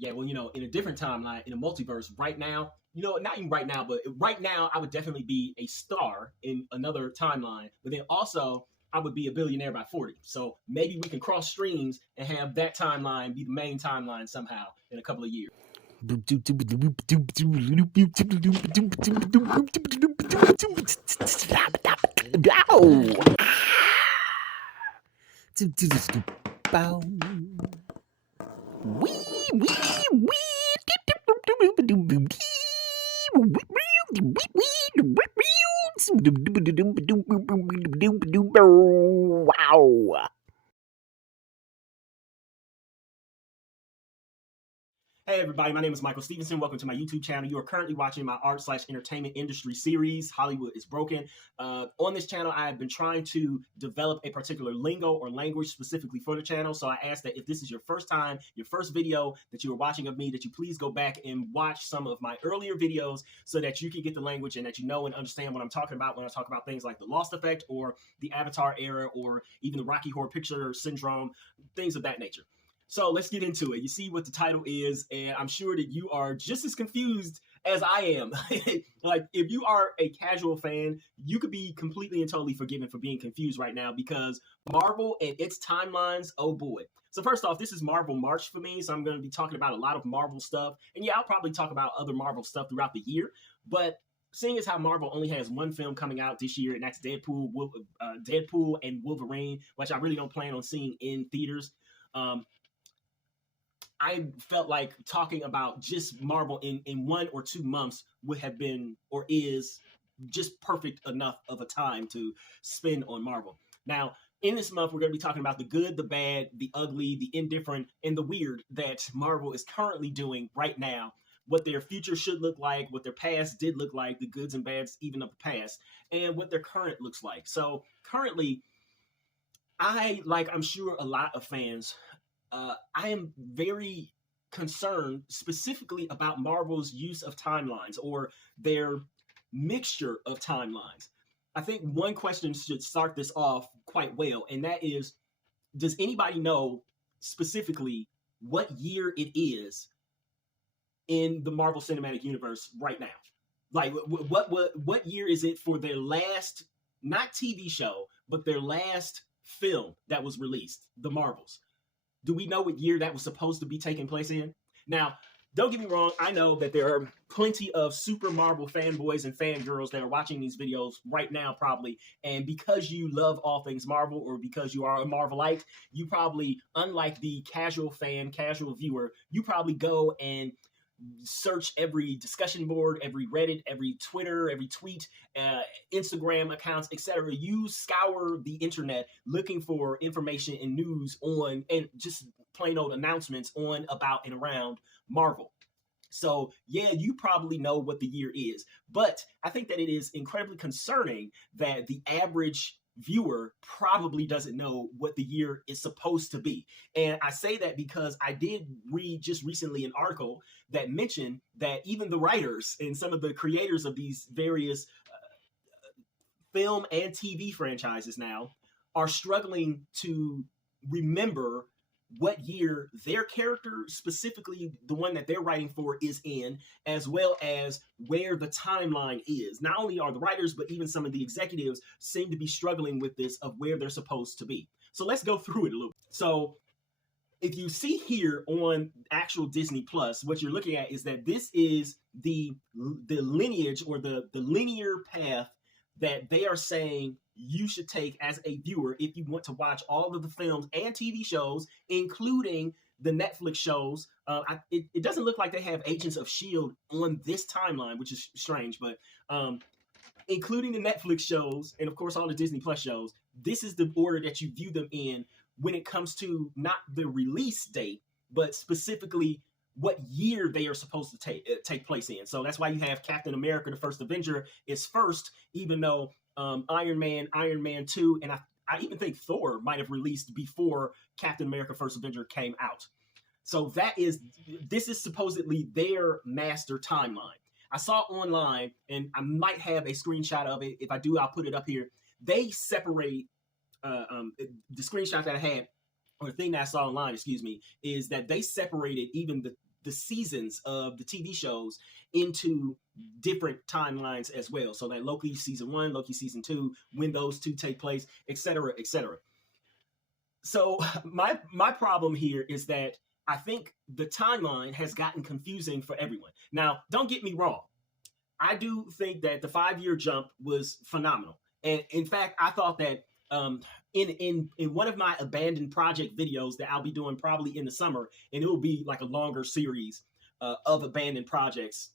Yeah, well, in a different timeline, in a multiverse, right now, not even right now, but right now, I would definitely be a star in another timeline. But then also, I would be a billionaire by 40. So maybe we can cross streams and have that timeline be the main timeline somehow in a couple of years. Wow. Hey everybody, my name is Michael Stephenson. Welcome to my YouTube channel. You are currently watching my art/entertainment industry series, Hollywood is Broken. On this channel, I have been trying to develop a particular lingo or language specifically for the channel. So I ask that if this is your first time, your first video that you are watching of me, that you please go back and watch some of my earlier videos so that you can get the language and that you know and understand what I'm talking about when I talk about things like the Lost Effect or the Avatar era or even the Rocky Horror Picture Syndrome, things of that nature. So let's get into it. You see what the title is, and I'm sure that you are just as confused as I am. Like, if you are a casual fan, you could be completely and totally forgiven for being confused right now because Marvel and its timelines, oh boy. So first off, this is Marvel March for me, so I'm going to be talking about a lot of Marvel stuff. And yeah, I'll probably talk about other Marvel stuff throughout the year, but seeing as how Marvel only has one film coming out this year, and that's Deadpool and Wolverine, which I really don't plan on seeing in theaters. I felt like talking about just Marvel in 1 or 2 months would have been, or is, just perfect enough of a time to spend on Marvel. Now, in this month, we're going to be talking about the good, the bad, the ugly, the indifferent, and the weird that Marvel is currently doing right now, what their future should look like, what their past did look like, the goods and bads even of the past, and what their current looks like. So currently, I'm sure a lot of fans, I am very concerned specifically about Marvel's use of timelines or their mixture of timelines. I think one question should start this off quite well, and that is, does anybody know specifically what year it is in the Marvel Cinematic Universe right now? Like, what year is it for their last, not TV show, but their last film that was released, The Marvels? Do we know what year that was supposed to be taking place in? Now, don't get me wrong. I know that there are plenty of super Marvel fanboys and fangirls that are watching these videos right now, probably. And because you love all things Marvel, or because you are a Marvelite, you probably, unlike the casual fan, casual viewer, you probably go and search every discussion board, every Reddit, every Twitter, every tweet, Instagram accounts, etc. You scour the internet looking for information and news on, and just plain old announcements on, about, and around Marvel. So yeah, you probably know what the year is, but I think that it is incredibly concerning that the average viewer probably doesn't know what the year is supposed to be. And I say that because I did read just recently an article that mentioned that even the writers and some of the creators of these various film and TV franchises now are struggling to remember what year their character, specifically the one that they're writing for, is in, as well as where the timeline is. Not only are the writers, but even some of the executives seem to be struggling with this, of where they're supposed to be. So let's go through it a little. So if you see here on actual Disney Plus, what you're looking at is that this is the lineage, or the linear path that they are saying you should take as a viewer if you want to watch all of the films and TV shows, including the Netflix shows. It doesn't look like they have Agents of S.H.I.E.L.D. on this timeline, which is strange, but including the Netflix shows and, of course, all the Disney Plus shows, this is the order that you view them in when it comes to not the release date, but specifically what year they are supposed to take place in. So that's why you have Captain America, the First Avenger, is first, even though Iron Man 2, and I even think Thor might have released before Captain America First Avenger came out. So this is supposedly their master timeline. I saw online, and I might have a screenshot of it. If I do, I'll put it up here. They separate, the screenshot that I had, or the thing that I saw online, is that they separated even the seasons of the TV shows into different timelines as well. So that Loki season 1, Loki season 2, when those two take place, etc., etc. So my problem here is that I think the timeline has gotten confusing for everyone. Now, don't get me wrong. I do think that the 5-year jump was phenomenal. And in fact, I thought that in one of my abandoned project videos that I'll be doing probably in the summer, and it will be like a longer series of abandoned projects,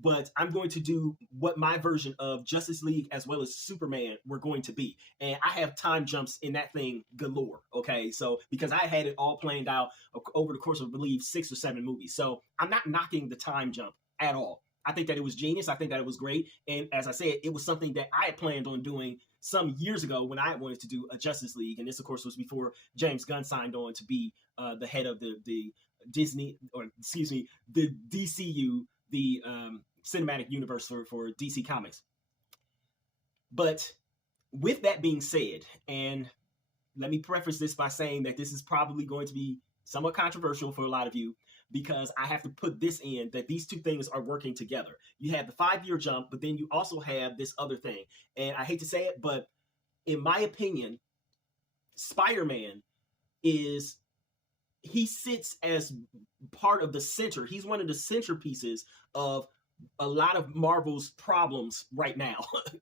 but I'm going to do what my version of Justice League as well as Superman were going to be. And I have time jumps in that thing galore, okay? So, because I had it all planned out over the course of, I believe, 6 or 7 movies. So I'm not knocking the time jump at all. I think that it was genius. I think that it was great. And as I said, it was something that I had planned on doing some years ago when I wanted to do a Justice League. And this, of course, was before James Gunn signed on to be the head of the Disney, or excuse me, the DCU, the cinematic universe for DC Comics. But with that being said, and let me preface this by saying that this is probably going to be somewhat controversial for a lot of you, because I have to put this in, that these two things are working together. You have the 5-year jump, but then you also have this other thing. And I hate to say it, but in my opinion, Spider-Man he sits as part of the center. He's one of the centerpieces of a lot of Marvel's problems right now.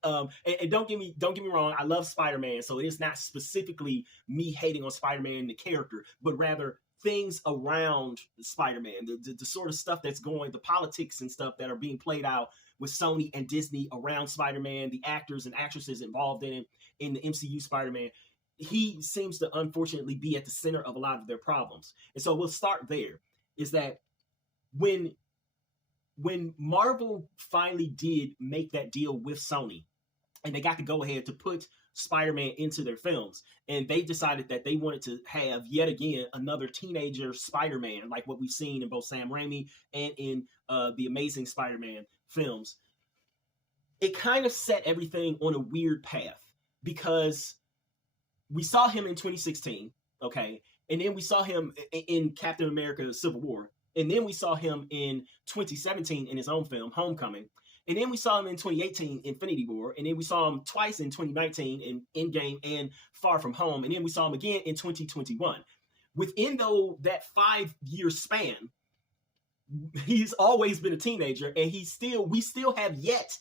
And don't get me wrong, I love Spider-Man, so it is not specifically me hating on Spider-Man the character, but rather things around Spider-Man, the sort of stuff that's going, the politics and stuff that are being played out with Sony and Disney around Spider-Man, the actors and actresses involved in the MCU Spider-Man. He seems to unfortunately be at the center of a lot of their problems. And so we'll start there, is that when Marvel finally did make that deal with Sony, and they got to go ahead to put Spider-Man into their films, and they decided that they wanted to have yet again another teenager Spider-Man, like what we've seen in both Sam Raimi and in the Amazing Spider-Man films, it kind of set everything on a weird path, because we saw him in 2016, okay, and then we saw him in Captain America Civil War, and then we saw him in 2017 in his own film, Homecoming. And then we saw him in 2018, Infinity War. And then we saw him twice in 2019 in Endgame and Far From Home. And then we saw him again in 2021. Within that 5-year span, he's always been a teenager, and we still have yet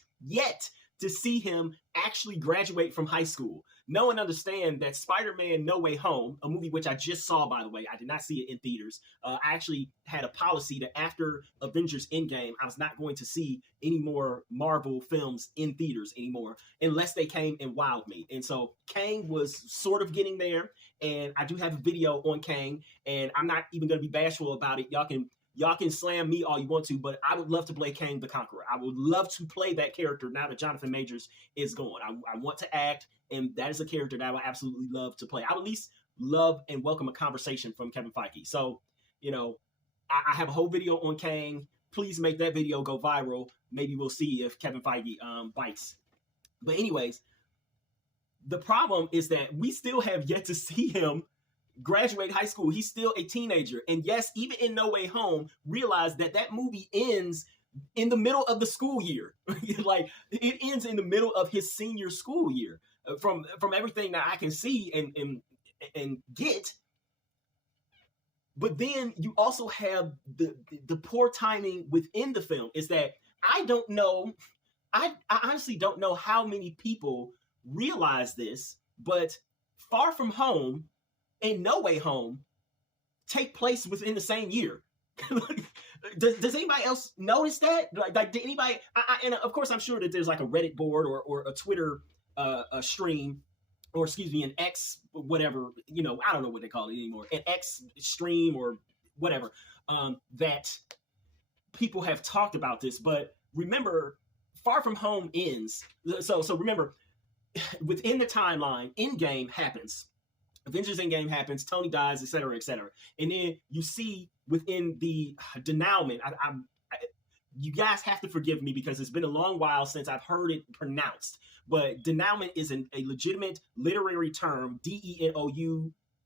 to see him actually graduate from high school. Know and understand that Spider-Man No Way Home, a movie which I just saw, by the way, I did not see it in theaters. I actually had a policy that after Avengers Endgame, I was not going to see any more Marvel films in theaters anymore, unless they came and wowed me. And so Kang was sort of getting there, and I do have a video on Kang, and I'm not even going to be bashful about it. Y'all can slam me all you want to, but I would love to play Kang the Conqueror. I would love to play that character now that Jonathan Majors is gone. I want to act, and that is a character that I would absolutely love to play. I would at least love and welcome a conversation from Kevin Feige. So, I have a whole video on Kang. Please make that video go viral. Maybe we'll see if Kevin Feige bites. But anyways, the problem is that we still have yet to see him graduate high school. He's still a teenager. And yes, even in No Way Home, realize that movie ends in the middle of the school year. Like, it ends in the middle of his senior school year. From everything that I can see and get. But then you also have the poor timing within the film, is that I don't know, I honestly don't know how many people realize this, but Far From Home and No Way Home take place within the same year. Does anybody else notice that? Like did anybody? And of course, I'm sure that there's like a Reddit board or a Twitter a stream, or excuse me, an X whatever. I don't know what they call it anymore. An X stream or whatever. That people have talked about this, but remember, Far From Home ends. So remember, within the timeline, Endgame happens. Avengers Endgame happens, Tony dies, etc., etc. And then you see within the denouement, you guys have to forgive me because it's been a long while since I've heard it pronounced, but denouement is a legitimate literary term,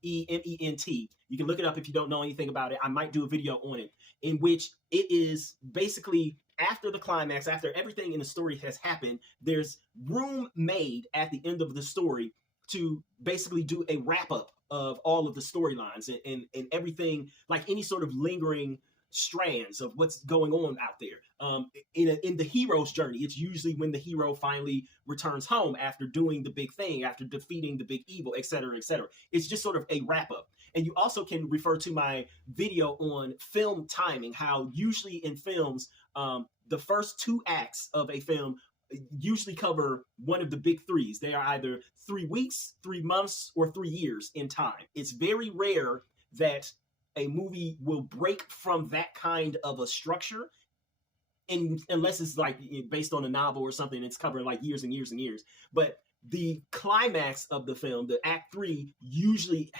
Ment. You can look it up if you don't know anything about it. I might do a video on it, in which it is basically after the climax, after everything in the story has happened, there's room made at the end of the story to basically do a wrap up of all of the storylines and everything, like any sort of lingering strands of what's going on out there. In the hero's journey, it's usually when the hero finally returns home after doing the big thing, after defeating the big evil, etc., etc. It's just sort of a wrap up. And you also can refer to my video on film timing, how usually in films, the first 2 acts of a film usually cover one of the big 3s. They are either 3 weeks, 3 months, or 3 years in time. It's very rare that a movie will break from that kind of a structure, unless it's like based on a novel or something. It's covering like years and years and years. But the climax of the film, the Act 3, usually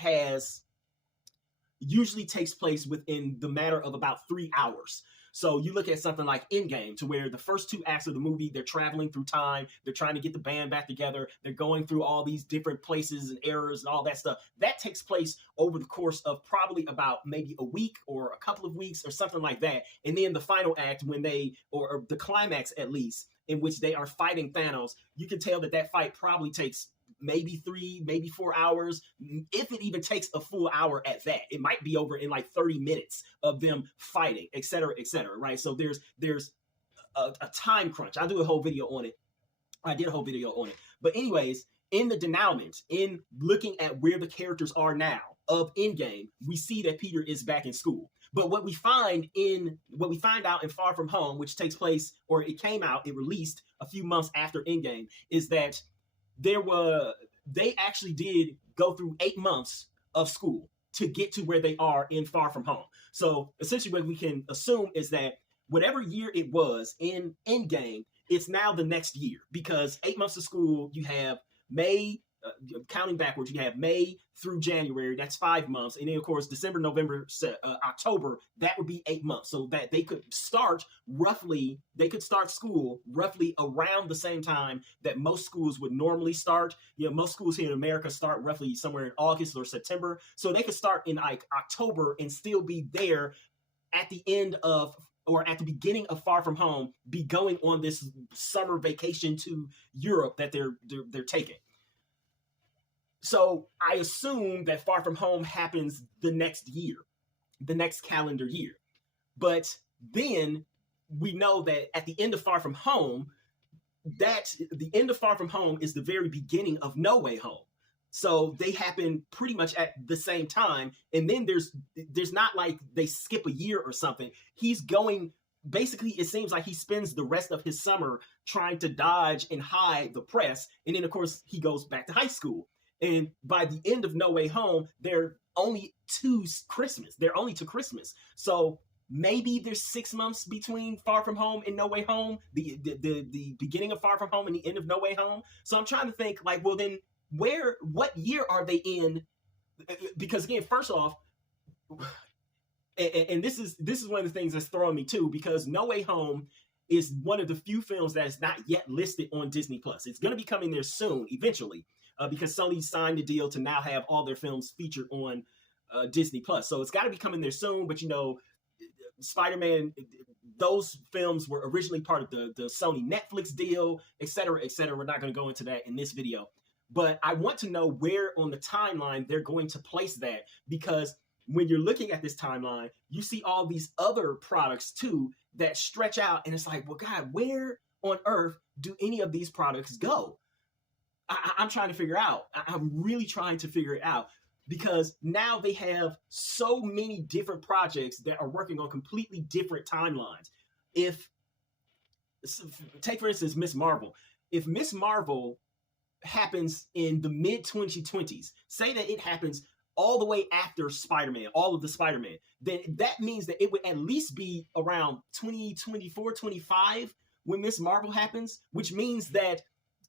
takes place within the matter of about 3 hours. So you look at something like Endgame, to where the first 2 acts of the movie, they're traveling through time, they're trying to get the band back together, they're going through all these different places and errors and all that stuff. That takes place over the course of probably about maybe a week or a couple of weeks or something like that. And then the final act, when or the climax at least, in which they are fighting Thanos, you can tell that fight probably takes maybe 3, maybe 4 hours. If it even takes a full hour at that, it might be over in like 30 minutes of them fighting, et cetera, right? So there's a time crunch. I did a whole video on it. But anyways, in the denouement, in looking at where the characters are now of Endgame, we see that Peter is back in school. But what we find out in Far From Home, which takes place, or it released a few months after Endgame, is that they actually did go through 8 months of school to get to where they are in Far From Home. So essentially what we can assume is that whatever year it was in Endgame, it's now the next year, because 8 months of school, you have May, counting backwards, you have May through January, that's 5 months. And then of course, December, November, October, that would be 8 months. So that they could start school roughly around the same time that most schools would normally start. Most schools here in America start roughly somewhere in August or September. So they could start in like October and still be there at the end of, or at the beginning of Far From Home, be going on this summer vacation to Europe that they're taking. So I assume that Far From Home happens the next year, the next calendar year. But then we know that at the end of Far From Home, that the end of Far From Home is the very beginning of No Way Home. So they happen pretty much at the same time. And then there's not like they skip a year or something. He's going, basically, it seems like he spends the rest of his summer trying to dodge and hide the press. And then, of course, he goes back to high school. And by the end of No Way Home, they're only to Christmas. So maybe there's 6 months between Far From Home and No Way Home, the beginning of Far From Home and the end of No Way Home. So I'm trying to think, like, well, then what year are they in? Because again, first off, and this is one of the things that's throwing me too, because No Way Home is one of the few films that is not yet listed on Disney Plus. It's going to be coming there soon, eventually. Because Sony signed a deal to now have all their films featured on Disney Plus. So it's got to be coming there soon. But, Spider-Man, those films were originally part of the Sony Netflix deal, et cetera, et cetera. We're not going to go into that in this video. But I want to know where on the timeline they're going to place that. Because when you're looking at this timeline, you see all these other products, too, that stretch out. And it's like, well, God, where on earth do any of these products go? I'm trying to figure out. I'm really trying to figure it out, because now they have so many different projects that are working on completely different timelines. Take for instance, Miss Marvel. If Miss Marvel happens in the mid 2020s, say that it happens all the way after Spider-Man, all of the Spider-Man, then that means that it would at least be around 2024, 25 when Miss Marvel happens, which means that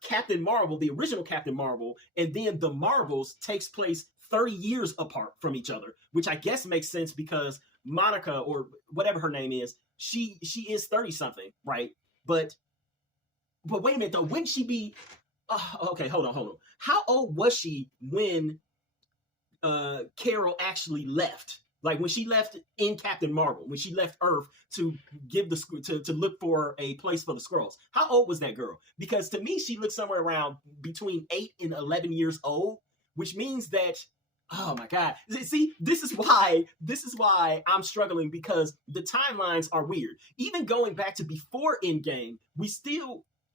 Captain Marvel, the original Captain Marvel, and then the Marvels takes place 30 years apart from each other, which I guess makes sense because Monica, or whatever her name is, she is 30 something, right? But wait a minute though, wouldn't she be? Okay, hold on. How old was she when Carol actually left. Like when she left in Captain Marvel, when she left Earth to give to look for a place for the Skrulls. How old was that girl? Because to me, she looked somewhere around between 8 and 11 years old, which means that, oh my God. See, this is why I'm struggling, because the timelines are weird. Even going back to before Endgame,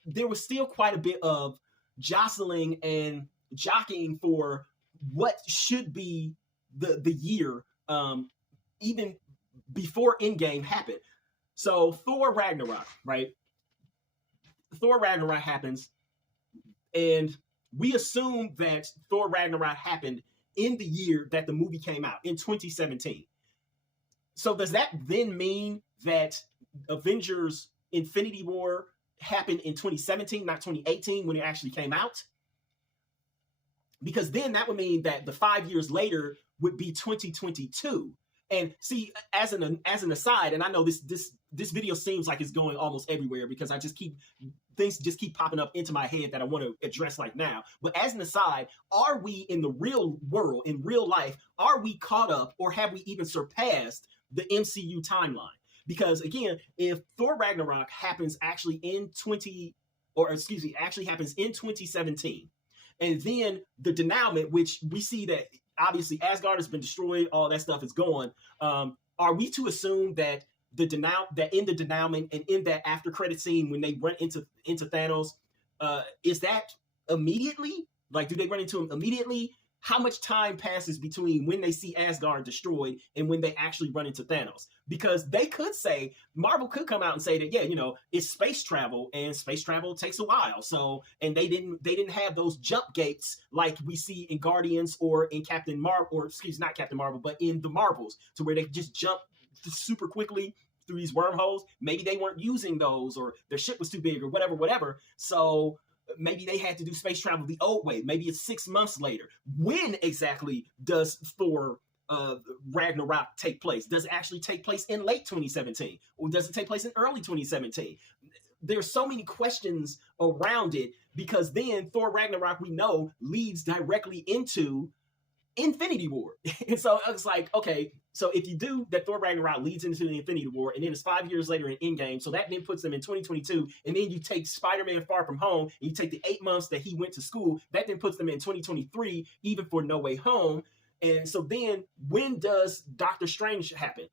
there was still quite a bit of jostling and jockeying for what should be the year, even before Endgame happened. So Thor Ragnarok, right? Thor Ragnarok happens, and we assume that Thor Ragnarok happened in the year that the movie came out, in 2017. So does that then mean that Avengers Infinity War happened in 2017, not 2018 when it actually came out? Because then that would mean that the 5 years later would be 2022. And see, as an aside, and I know this video seems like it's going almost everywhere because things just keep popping up into my head that I want to address like now. But as an aside, are we in the real world, in real life, are we caught up, or have we even surpassed the MCU timeline? Because again, if Thor Ragnarok happens actually happens in 2017, and then the denouement, which we see that obviously Asgard has been destroyed, all that stuff is gone. Are we to assume that that in the denouement and in that after credit scene when they run into Thanos, is that immediately? Like, do they run into him immediately? How much time passes between when they see Asgard destroyed and when they actually run into Thanos? Because they could say, Marvel could come out and say that, yeah, it's space travel, and space travel takes a while. So, and they didn't have those jump gates like we see in Guardians or in Captain Marvel, or not Captain Marvel, but in the Marvels, to where they just jump super quickly through these wormholes. Maybe they weren't using those, or their ship was too big, or whatever. So maybe they had to do space travel the old way. Maybe it's 6 months later. When exactly does Thor Ragnarok take place? Does it actually take place in late 2017? Or does it take place in early 2017? There's so many questions around it, because then Thor Ragnarok, we know, leads directly into Infinity War. And so it's like, okay, so if you do that, Thor Ragnarok leads into the Infinity War, and then it's 5 years later in Endgame, so that then puts them in 2022, and then you take Spider-Man Far From Home, and you take the 8 months that he went to school, that then puts them in 2023, even for No Way Home. And so then, when does Doctor Strange happen?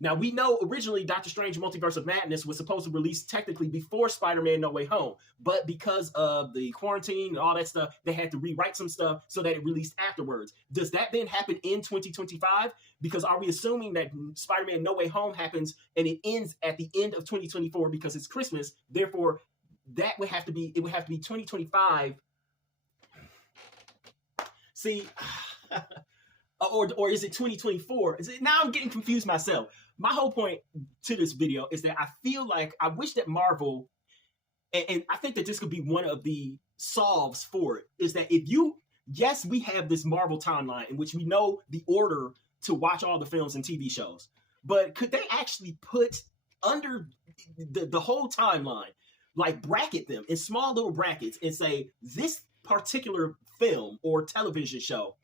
Now, we know originally Doctor Strange Multiverse of Madness was supposed to release technically before Spider-Man No Way Home, but because of the quarantine and all that stuff, they had to rewrite some stuff so that it released afterwards. Does that then happen in 2025? Because are we assuming that Spider-Man No Way Home happens and it ends at the end of 2024 because it's Christmas? Therefore, it would have to be 2025. See, or is it 2024? Now I'm getting confused myself. My whole point to this video is that I feel like I wish that Marvel, and I think that this could be one of the solves for it, is that yes, we have this Marvel timeline in which we know the order to watch all the films and TV shows, but could they actually put under the whole timeline, like bracket them in small little brackets and say, this particular film or television show,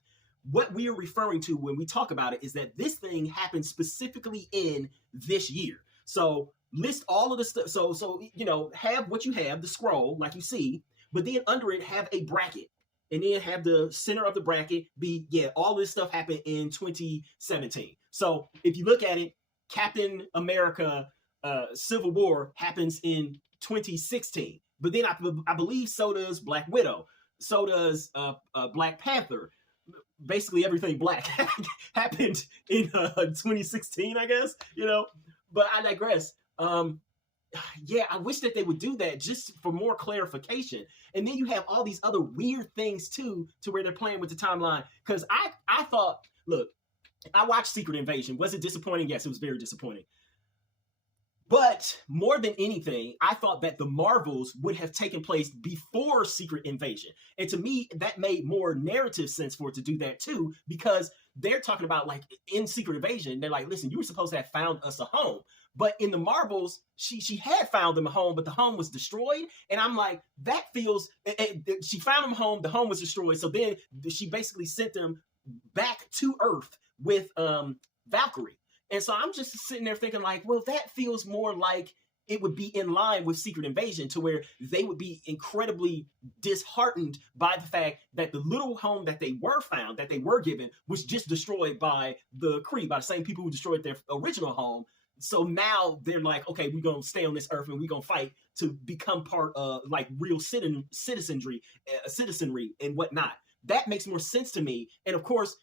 what we are referring to when we talk about it is that this thing happened specifically in this year. So list all of the stuff. So have what you have, the scroll like you see, but then under it have a bracket, and then have the center of the bracket be, all this stuff happened in 2017. So if you look at it, Captain America Civil War happens in 2016, but then I believe so does Black Widow, so does Black Panther. Basically everything black happened in 2016, I guess, but I digress. I wish that they would do that just for more clarification. And then you have all these other weird things too, to where they're playing with the timeline. Because I thought, look, I watched Secret Invasion. Was it disappointing? Yes, it was very disappointing. But more than anything, I thought that the Marvels would have taken place before Secret Invasion. And to me, that made more narrative sense for it to do that too, because they're talking about, like, in Secret Invasion, they're like, listen, you were supposed to have found us a home. But in the Marvels, she had found them a home, but the home was destroyed. And I'm like, that feels, she found them a home, the home was destroyed. So then she basically sent them back to Earth with Valkyrie. And so I'm just sitting there thinking like, well, that feels more like it would be in line with Secret Invasion, to where they would be incredibly disheartened by the fact that the little home that they were found, that they were given, was just destroyed by the Kree, by the same people who destroyed their original home. So now they're like, okay, we're going to stay on this Earth and we're going to fight to become part of like real citizenry and whatnot. That makes more sense to me. And of course,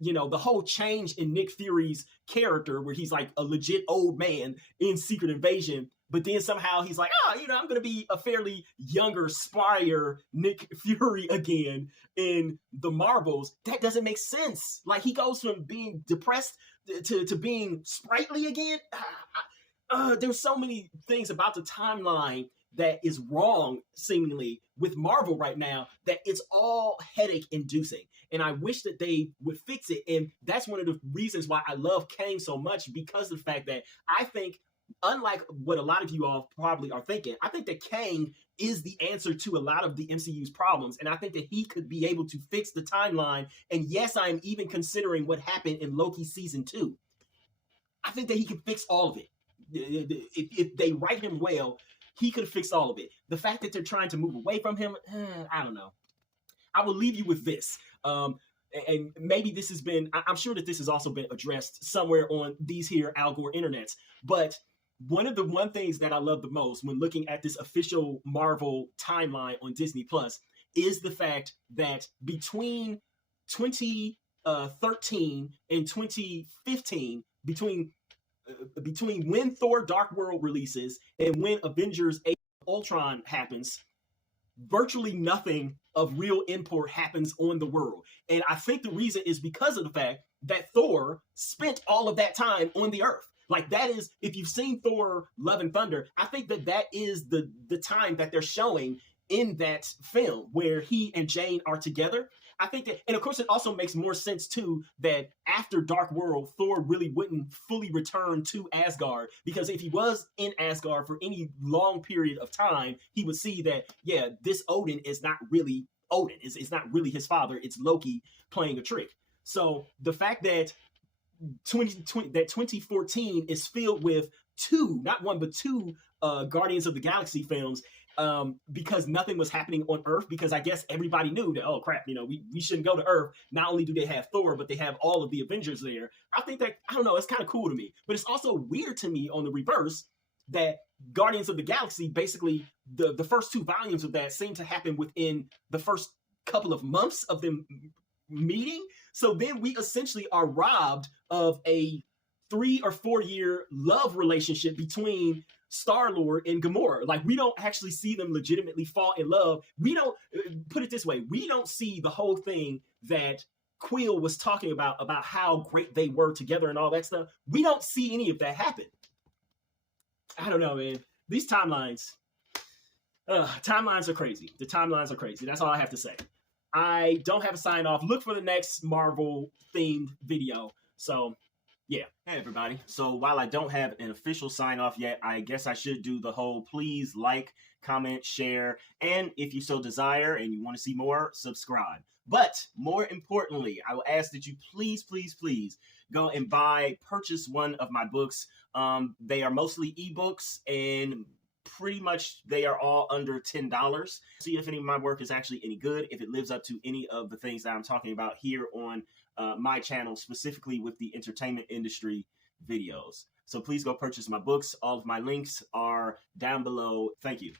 you know, the whole change in Nick Fury's character, where he's like a legit old man in Secret Invasion, but then somehow he's like, oh, you know, I'm going to be a fairly younger, spirier Nick Fury again in the Marvels. That doesn't make sense. Like, he goes from being depressed to being sprightly again. There's so many things about the timeline that is wrong, seemingly, with Marvel right now, that it's all headache inducing. And I wish that they would fix it. And that's one of the reasons why I love Kang so much, because of the fact that I think, unlike what a lot of you all probably are thinking, I think that Kang is the answer to a lot of the MCU's problems. And I think that he could be able to fix the timeline. And yes, I am even considering what happened in Loki season 2. I think that he can fix all of it. If they write him well, he could have fixed all of it. The fact that they're trying to move away from him, I don't know. I will leave you with this. And maybe this has been, I'm sure that this has also been addressed somewhere on these here Al Gore internets. But one of the things that I love the most when looking at this official Marvel timeline on Disney Plus is the fact that between 2013 and 2015, between when Thor Dark World releases and when Avengers Age of Ultron happens, virtually nothing of real import happens on the world. And I think the reason is because of the fact that Thor spent all of that time on the Earth. Like, that is, if you've seen Thor Love and Thunder, I think that is the time that they're showing in that film where he and Jane are together. I think that, and of course it also makes more sense too, that after Dark World, Thor really wouldn't fully return to Asgard, because if he was in Asgard for any long period of time, he would see that, yeah, this Odin is not really Odin. It's not really his father. It's Loki playing a trick. So the fact that 2014 is filled with two, not one, but two Guardians of the Galaxy films, because nothing was happening on Earth, because I guess everybody knew that, oh crap, you know, we shouldn't go to Earth. Not only do they have Thor, but they have all of the Avengers there. I think that, I don't know, it's kind of cool to me. But it's also weird to me on the reverse that Guardians of the Galaxy, basically the first 2 volumes of that seem to happen within the first couple of months of them meeting. So then we essentially are robbed of a 3 or 4 year love relationship between Star-Lord and Gamora. Like, we don't actually see them legitimately fall in love. We don't, put it this way, we don't see the whole thing that Quill was talking about how great they were together and all that stuff. We don't see any of that happen. I don't know, man. These timelines are crazy. The timelines are crazy. That's all I have to say. I don't have a sign off. Look for the next Marvel themed video. So yeah. Hey everybody. So while I don't have an official sign off yet, I guess I should do the whole please like, comment, share, and if you so desire and you want to see more, subscribe. But more importantly, I will ask that you please go and purchase one of my books. They are mostly ebooks, and pretty much they are all under $10. See if any of my work is actually any good, if it lives up to any of the things that I'm talking about here on my channel, specifically with the entertainment industry videos. So please go purchase my books. All of my links are down below. Thank you.